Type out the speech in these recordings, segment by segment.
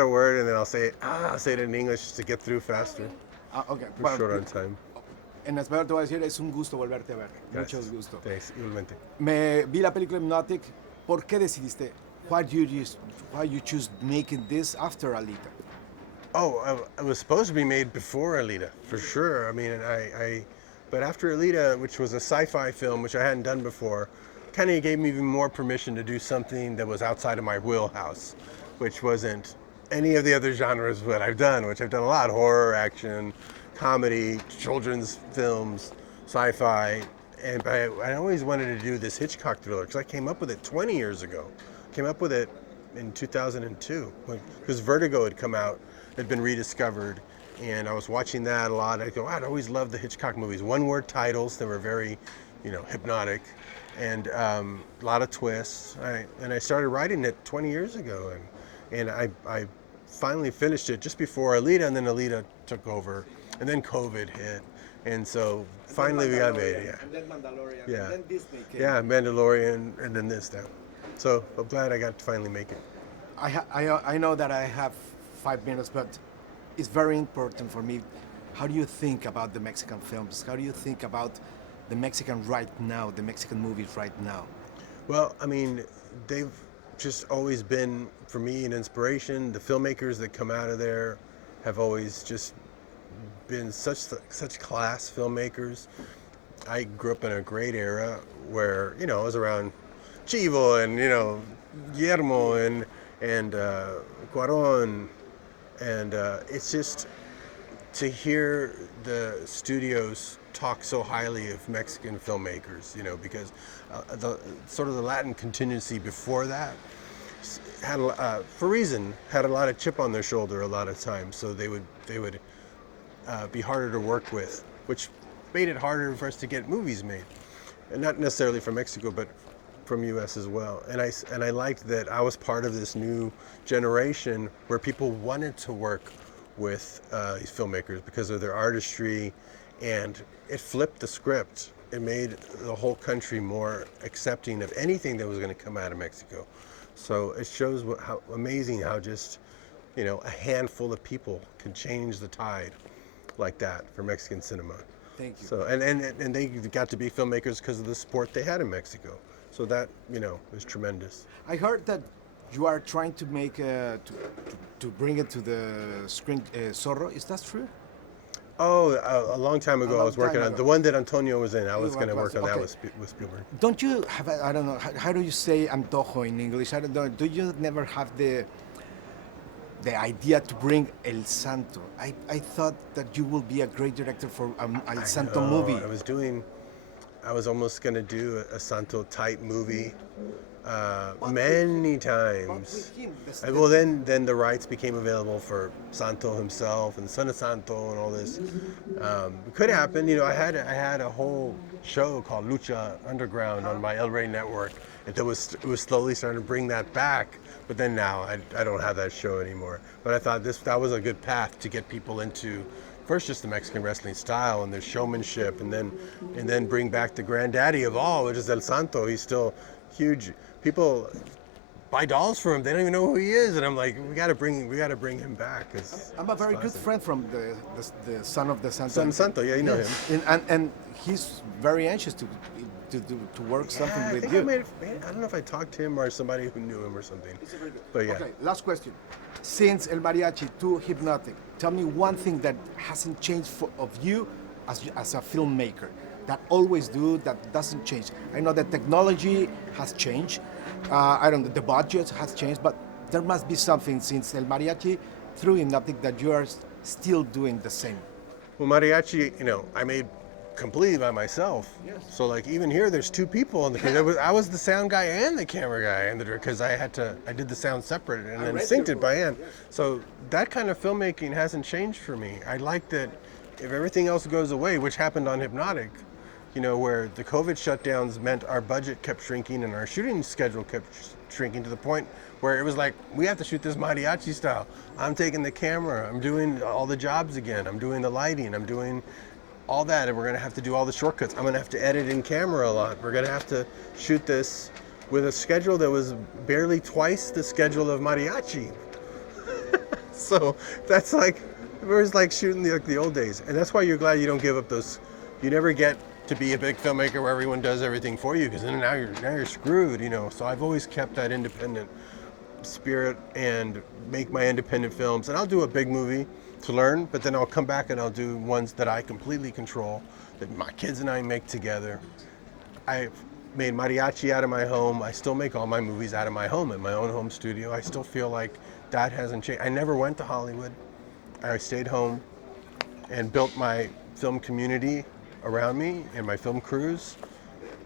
a word and then I'll say it in English to get through faster. Ok, We're short on time. En español te voy a decir, es un gusto volverte a ver. Gracias. Mucho gusto. Thanks, igualmente. Me vi la película Hypnotic. ¿Por qué decidiste? Why you choose making this after Alita? Oh, it was supposed to be made before Alita, for sure. I mean, but after Alita, which was a sci-fi film, which I hadn't done before, kind of gave me even more permission to do something that was outside of my wheelhouse, which wasn't any of the other genres that I've done, which I've done a lot: horror, action, comedy, children's films, sci-fi. And I always wanted to do this Hitchcock thriller because I came up with it 20 years ago. Came up with it in 2002 because Vertigo had come out, had been rediscovered, and I was watching that a lot. I go, I'd always loved the Hitchcock movies. One-word titles that were very, hypnotic, and a lot of twists. And I started writing it 20 years ago, and I finally finished it just before Alita, and then Alita took over, and then COVID hit, and so finally we got made it. Yeah. And then Mandalorian. Yeah. And then Disney came. Yeah, Mandalorian, and then this now. So I'm glad I got to finally make it. I know that I have 5 minutes, but it's very important for me. How do you think about the Mexican films? How do you think about the Mexican right now, the Mexican movies right now? Well, I mean, they've just always been, for me, an inspiration. The filmmakers that come out of there have always just been such class filmmakers. I grew up in a great era where, I was around Chivo and, Guillermo and Cuarón. And it's just to hear the studios talk so highly of Mexican filmmakers, because the Latin contingency before that had, for a reason, had a lot of chip on their shoulder a lot of times. So they would be harder to work with, which made it harder for us to get movies made, and not necessarily from Mexico, but from U.S. as well. And I liked that I was part of this new generation where people wanted to work with these filmmakers because of their artistry, and it flipped the script. It made the whole country more accepting of anything that was going to come out of Mexico. So it shows how amazing how just a handful of people can change the tide like that for Mexican cinema. Thank you. So and they got to be filmmakers because of the support they had in Mexico. So that was tremendous. I heard that you are trying to make to bring it to the screen Zorro. Is that true? Oh, a long time ago, I was working on ago. the one that Antonio was in. I was going to work on that Okay. with Spielberg. Don't you have? I don't know. How do you say antojo in English? I don't know. Do you never have the idea to bring El Santo? I thought that you will be a great director for El Santo movie. I was almost going to do a Santo type movie many times. Well, then the rights became available for Santo himself and Son of Santo and all this. It could happen. I had a whole show called Lucha Underground on my El Rey network. It was slowly starting to bring that back. But then now I don't have that show anymore. But I thought that was a good path to get people into first just the Mexican wrestling style and their showmanship, and then bring back the granddaddy of all, which is El Santo. He's still huge. People buy dolls for him. They don't even know who he is, and I'm like, we got to bring him back. I'm a very good friend from the son of the Santo. Son Santo, yeah, you know him. And he's very anxious to work something with you. I don't know if I talked to him or somebody who knew him or something. But yeah. Okay, last question. Since El Mariachi to Hypnotic, tell me one thing that hasn't changed of you as a filmmaker. That always that doesn't change. I know that technology has changed. I don't know, the budget has changed, but there must be something since El Mariachi through Hypnotic that you are still doing the same. Well, Mariachi, I made completely by myself. Yes. So like even here, there's 2 people on the. I was the sound guy and the camera guy, and because I did the sound separate and then synced it by hand. Yes. So that kind of filmmaking hasn't changed for me. I like that if everything else goes away, which happened on Hypnotic, where the COVID shutdowns meant our budget kept shrinking and our shooting schedule kept shrinking to the point where it was like, we have to shoot this mariachi style. I'm taking the camera, I'm doing all the jobs again, I'm doing the lighting, I'm doing all that, and we're gonna have to do all the shortcuts. I'm gonna have to edit in camera a lot. We're gonna have to shoot this with a schedule that was barely twice the schedule of mariachi. So that's like, it was like shooting the old days. And that's why you're glad you don't give up those, you never get to be a big filmmaker where everyone does everything for you, because then now you're screwed, you know. So I've always kept that independent spirit and make my independent films. And I'll do a big movie to learn, but then I'll come back and I'll do ones that I completely control, that my kids and I make together. I've made mariachi out of my home. I still make all my movies out of my home, in my own home studio. I still feel like that hasn't changed. I never went to Hollywood. I stayed home and built my film community around me and my film crews.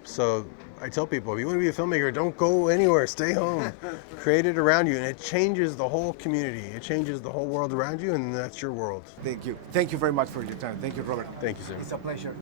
So I tell people, if you want to be a filmmaker, don't go anywhere, stay home. Create it around you, and it changes the whole community. It changes the whole world around you, and that's your world. Thank you. Thank you very much for your time. Thank you, Robert. Thank you, sir. It's a pleasure.